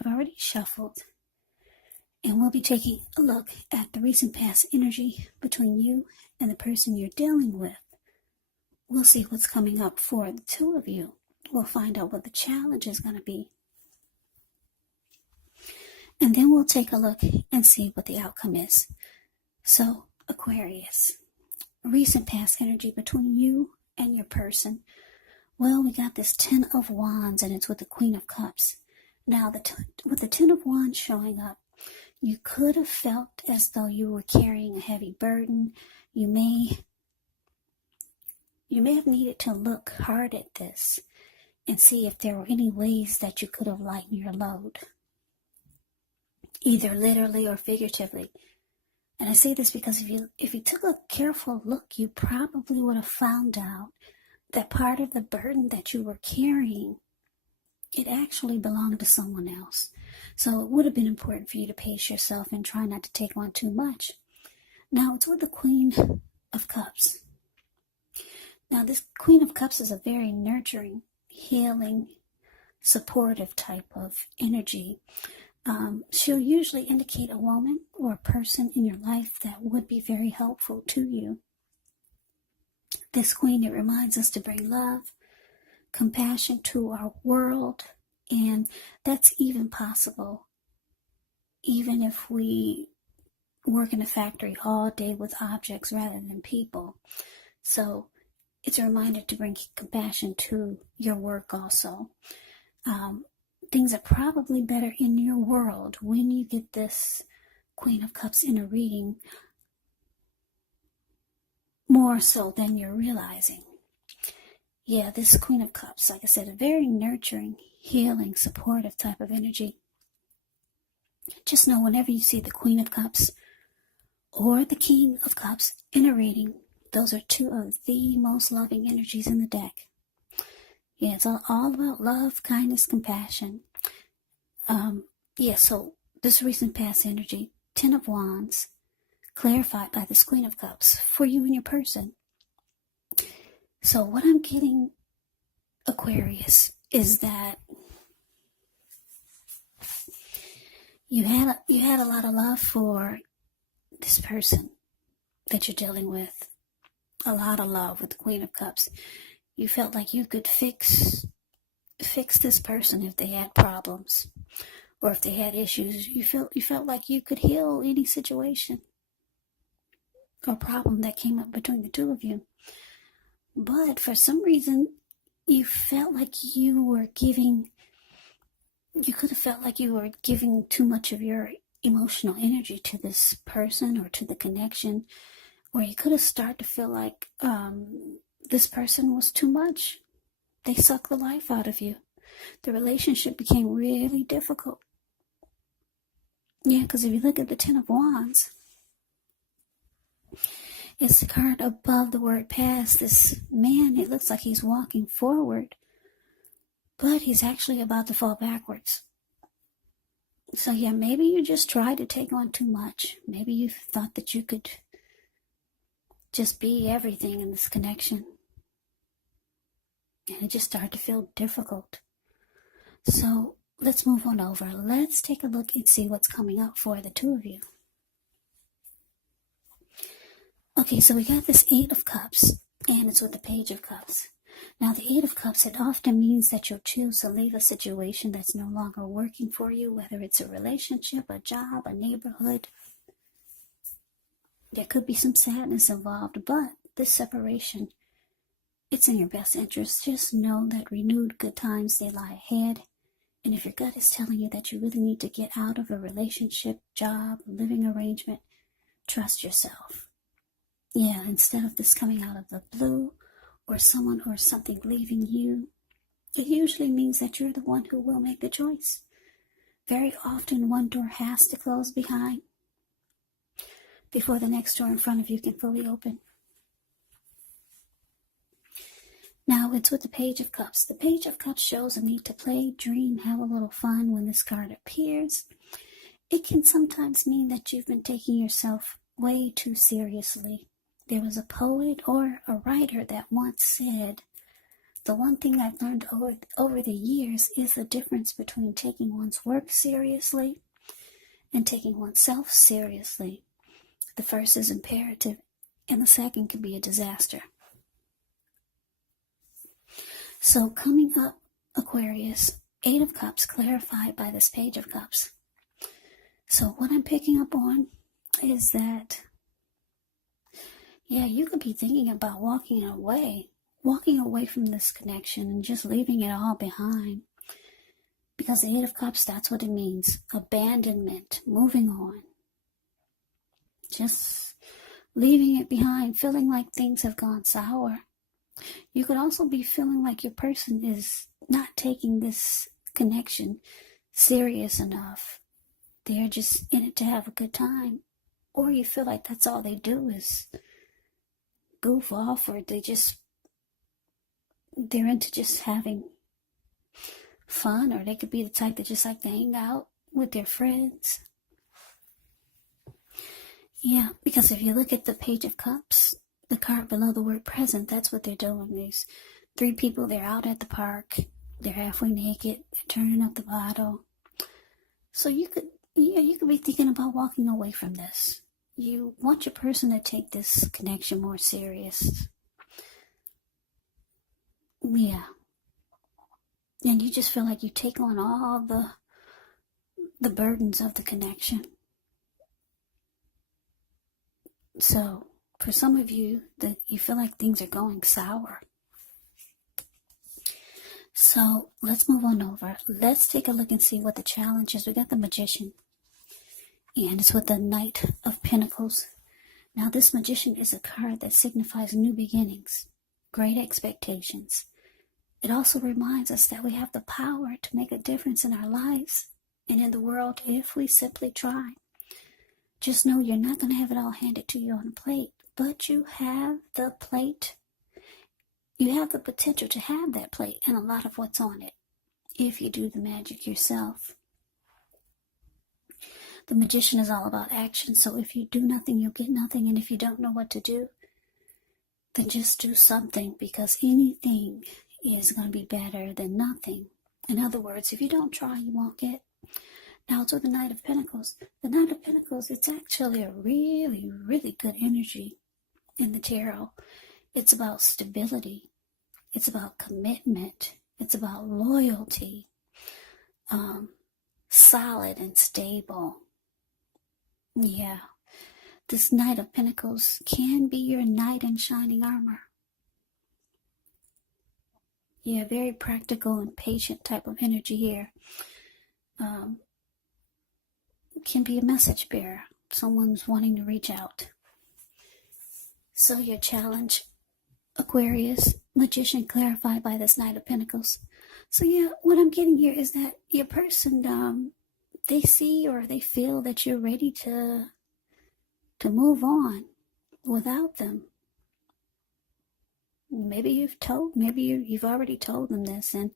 I've already shuffled, and we'll be taking a look at the recent past energy between you and the person you're dealing with. We'll see what's coming up for the two of you. We'll find out what the challenge is going to be. And then we'll take a look and see what the outcome is. So, Aquarius, recent past energy between you and your person. Well, we got this 10 of Wands, and it's with the Queen of Cups. Now, with the 10 of Wands showing up, you could have felt as though you were carrying a heavy burden. You may have needed to look hard at this and see if there were any ways that you could have lightened your load, either literally or figuratively. And I say this because if you took a careful look, you probably would have found out that part of the burden that you were carrying, it actually belonged to someone else. So it would have been important for you to pace yourself and try not to take on too much. Now, it's with the Queen of Cups. Now, this Queen of Cups is a very nurturing, healing, supportive type of energy. She'll usually indicate a woman or a person in your life that would be very helpful to you. This Queen, it reminds us to bring love, compassion to our world, and that's even possible even if we work in a factory all day with objects rather than people. So it's a reminder to bring compassion to your work also. Things are probably better in your world when you get this Queen of Cups in a reading, more so than you're realizing. Yeah, this Queen of Cups, like I said, a very nurturing, healing, supportive type of energy. Just know whenever you see the Queen of Cups or the King of Cups in a reading, those are two of the most loving energies in the deck. Yeah, it's all about love, kindness, compassion. So this recent past energy, 10 of Wands, clarified by this Queen of Cups for you and your person. So what I'm getting, Aquarius, is that you had a lot of love for this person that you're dealing with. A lot of love with the Queen of Cups. You felt like you could fix this person if they had problems or if they had issues. You felt like you could heal any situation or problem that came up between the two of you. But for some reason, you felt like you could have felt like you were giving too much of your emotional energy to this person or to the connection, or you could have started to feel like this person was too much. They sucked the life out of you. The relationship became really difficult. Yeah, because if you look at the 10 of Wands, it's the card above the word past. This man, it looks like he's walking forward, but he's actually about to fall backwards. So yeah, maybe you just tried to take on too much. Maybe you thought that you could just be everything in this connection. And it just started to feel difficult. So let's move on over. Let's take a look and see what's coming up for the two of you. Okay, so we got this 8 of Cups, and it's with the Page of Cups. Now, the 8 of Cups, it often means that you'll choose to leave a situation that's no longer working for you, whether it's a relationship, a job, a neighborhood. There could be some sadness involved, but this separation, it's in your best interest. Just know that renewed good times, they lie ahead. And if your gut is telling you that you really need to get out of a relationship, job, living arrangement, trust yourself. Yeah, instead of this coming out of the blue or someone or something leaving you, it usually means that you're the one who will make the choice. Very often one door has to close behind before the next door in front of you can fully open. Now it's with the Page of Cups. The Page of Cups shows a need to play, dream, have a little fun when this card appears. It can sometimes mean that you've been taking yourself way too seriously. There was a poet or a writer that once said The one thing I've learned over the years is the difference between taking one's work seriously and taking oneself seriously. The first is imperative, and the second can be a disaster. So coming up, Aquarius, 8 of Cups clarified by this Page of Cups. So what I'm picking up on is that, yeah, you could be thinking about walking away from this connection and just leaving it all behind. Because the 8 of Cups, that's what it means. Abandonment, moving on. Just leaving it behind, feeling like things have gone sour. You could also be feeling like your person is not taking this connection serious enough. They're just in it to have a good time. Or you feel like that's all they do is goof off, or they're into just having fun, or they could be the type that just like to hang out with their friends. Yeah, because if you look at the Page of Cups, the card below the word present, that's what they're doing. There's 3 people, they're out at the park, they're halfway naked, they're turning up the bottle. So you could be thinking about walking away from this. You want your person to take this connection more serious. Yeah. And you just feel like you take on all the burdens of the connection. So for some of you, that you feel like things are going sour. So let's move on over. Let's take a look and see what the challenge is. We got the Magician, and it's with the Knight of Pentacles. Now this Magician is a card that signifies new beginnings, great expectations. It also reminds us that we have the power to make a difference in our lives and in the world if we simply try. Just know you're not going to have it all handed to you on a plate, but you have the plate. You have the potential to have that plate and a lot of what's on it if you do the magic yourself. The Magician is all about action, so if you do nothing, you'll get nothing, and if you don't know what to do, then just do something, because anything is going to be better than nothing. In other words, if you don't try, you won't get. Now it's with the Knight of Pentacles. The Knight of Pentacles, it's actually a really, really good energy in the tarot. It's about stability. It's about commitment. It's about loyalty. Solid and stable. Yeah. This Knight of Pentacles can be your knight in shining armor. Yeah, very practical and patient type of energy here. Can be a message bearer. Someone's wanting to reach out. So your challenge, Aquarius, Magician clarified by this Knight of Pentacles. So yeah, what I'm getting here is that your person, they see or they feel that you're ready to move on without them. Maybe you've already told them this, and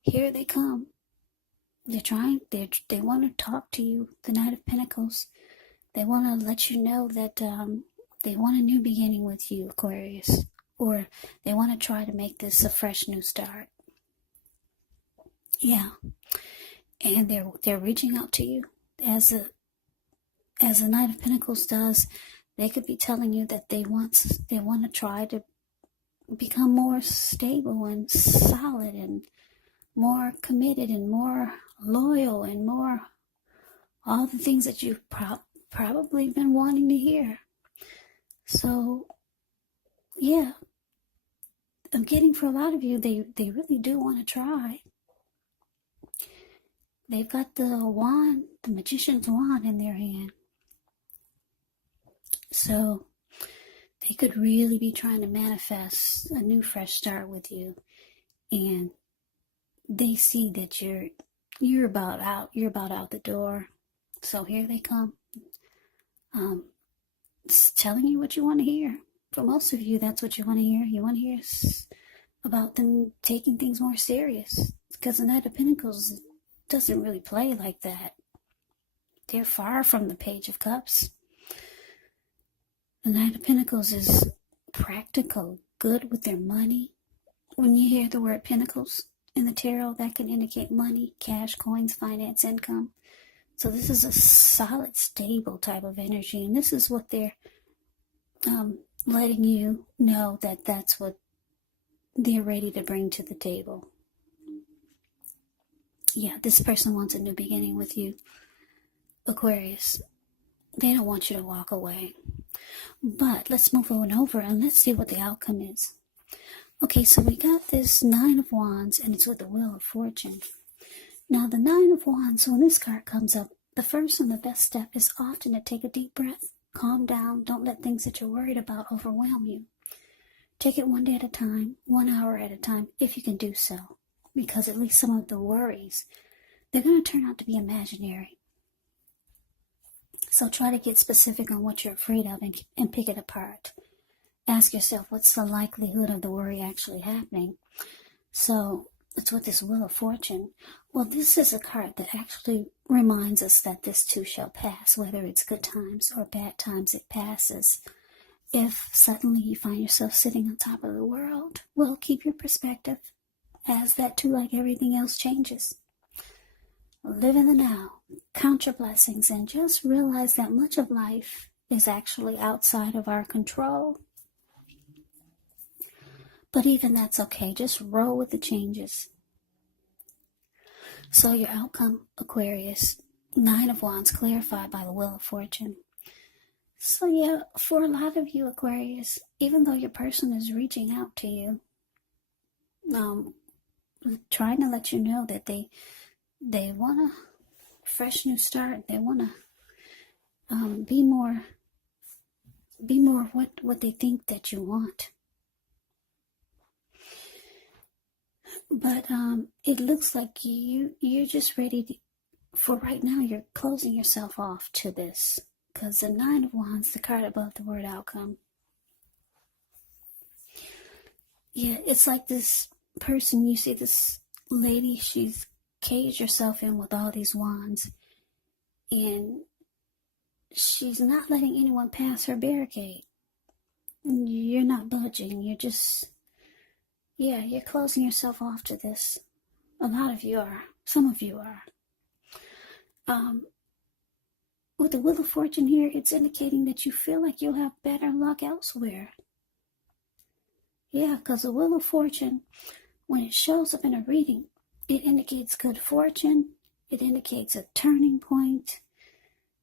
here they come. They want to talk to you, the Knight of Pentacles. They want to let you know that they want a new beginning with you, Aquarius. Or they want to try to make this a fresh new start. Yeah. And they're reaching out to you. As the Knight of Pentacles does, they could be telling you that they want to try to become more stable and solid and more committed and more loyal and more all the things that you've probably been wanting to hear. So yeah, I'm getting for a lot of you, they really do want to try. They've got the wand, the Magician's wand in their hand. So they could really be trying to manifest a new fresh start with you. And they see that you're about out the door. So here they come. Telling you what you want to hear. For most of you, that's what you want to hear. You want to hear about them taking things more serious. Because the Knight of Pentacles doesn't really play like that. They're far from the Page of Cups. The Knight of Pentacles is practical, good with their money. when you hear the word pentacles in the tarot, that can indicate money, cash, coins, finance, income. So this is a solid, stable type of energy, and this is what they're letting you know, that that's what they're ready to bring to the table. Yeah, this person wants a new beginning with you, Aquarius. They don't want you to walk away. But let's move on over and let's see what the outcome is. Okay, so we got this Nine of Wands, and it's with the Wheel of Fortune. Now, the Nine of Wands, when this card comes up, the first and the best step is often to take a deep breath, calm down, don't let things that you're worried about overwhelm you. Take it one day at a time, 1 hour at a time, if you can do so, because at least some of the worries, they're going to turn out to be imaginary. So try to get specific on what you're afraid of and pick it apart. Ask yourself, what's the likelihood of the worry actually happening? So it's with this Wheel of Fortune. Well, this is a card that actually reminds us that this too shall pass, whether it's good times or bad times, it passes. If suddenly you find yourself sitting on top of the world, well, keep your perspective, as that too, like everything else, changes. Live in the now, count your blessings, and just realize that much of life is actually outside of our control. But even that's okay. Just roll with the changes. So your outcome, Aquarius, Nine of Wands clarified by the Wheel of Fortune. So yeah, for a lot of you, Aquarius, even though your person is reaching out to you, trying to let you know that they want a fresh new start. They want to be more what they think that you want. But it looks like you're just ready to, for right now, you're closing yourself off to this. Because the Nine of Wands, the card above the word outcome. Yeah, it's like this person, you see this lady, she's caged herself in with all these wands. And she's not letting anyone pass her barricade. You're not budging, you're just... yeah, you're closing yourself off to this. A lot of you are. Some of you are. With the Wheel of Fortune here, it's indicating that you feel like you'll have better luck elsewhere. Yeah, because the Wheel of Fortune, when it shows up in a reading, it indicates good fortune. It indicates a turning point.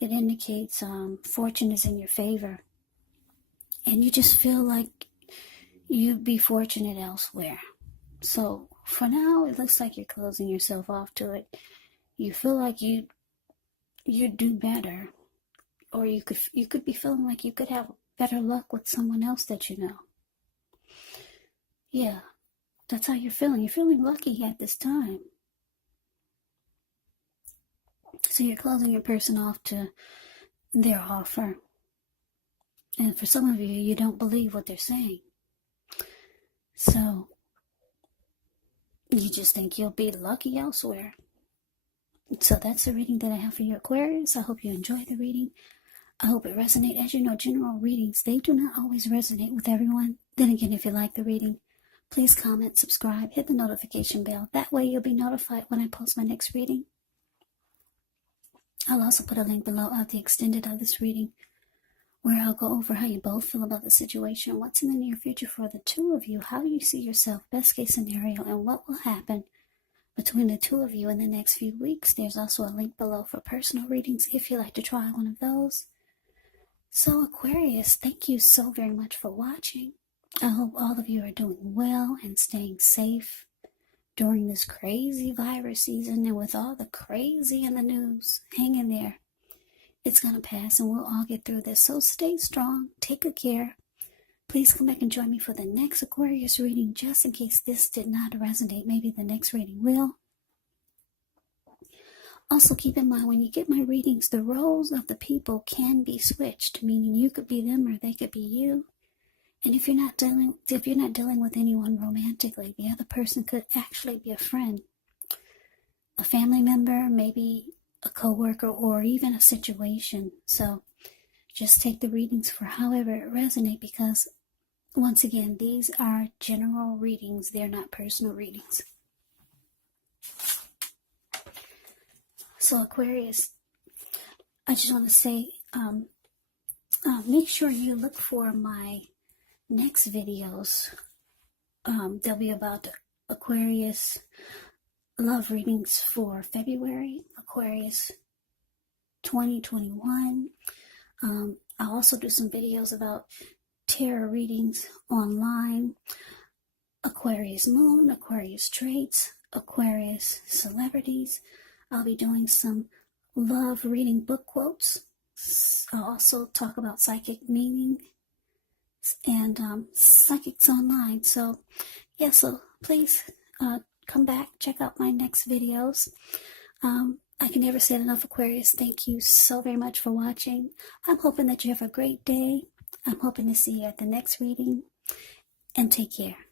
It indicates fortune is in your favor. And you just feel like you'd be fortunate elsewhere. So for now, it looks like you're closing yourself off to it. You feel like you'd do better, or you could be feeling like you could have better luck with someone else that you know. Yeah, that's how you're feeling. You're feeling lucky at this time. So you're closing your person off to their offer. And for some of you, you don't believe what they're saying. So you just think you'll be lucky elsewhere. So that's the reading that I have for you, Aquarius. I hope you enjoyed the reading. I hope it resonates. As you know, general readings, they do not always resonate with everyone. Then again, if you like the reading, please comment, subscribe, hit the notification bell. That way you'll be notified when I post my next reading. I'll also put a link below of the extended of this reading, where I'll go over how you both feel about the situation, what's in the near future for the two of you, how you see yourself, best case scenario, and what will happen between the two of you in the next few weeks. There's also a link below for personal readings if you'd like to try one of those. So Aquarius, thank you so very much for watching. I hope all of you are doing well and staying safe during this crazy virus season, and with all the crazy in the news. Hang in there. It's going to pass and we'll all get through this. So stay strong. Take good care. Please come back and join me for the next Aquarius reading, just in case this did not resonate. Maybe the next reading will. Also keep in mind, when you get my readings, the roles of the people can be switched, meaning you could be them or they could be you. And if you're not dealing with anyone romantically, the other person could actually be a friend, a family member, maybe a coworker, or even a situation. So just take the readings for however it resonates, because once again, these are general readings. They're not personal readings. So Aquarius, I just want to say, make sure you look for my next videos. They'll be about Aquarius love readings for February, Aquarius 2021. I'll also do some videos about tarot readings online, Aquarius moon, Aquarius traits, Aquarius celebrities. I'll be doing some love reading book quotes. I'll also talk about psychic meaning and psychics online. So yeah, so please come back, check out my next videos. I can never say it enough, Aquarius. Thank you so very much for watching. I'm hoping that you have a great day. I'm hoping to see you at the next reading, and take care.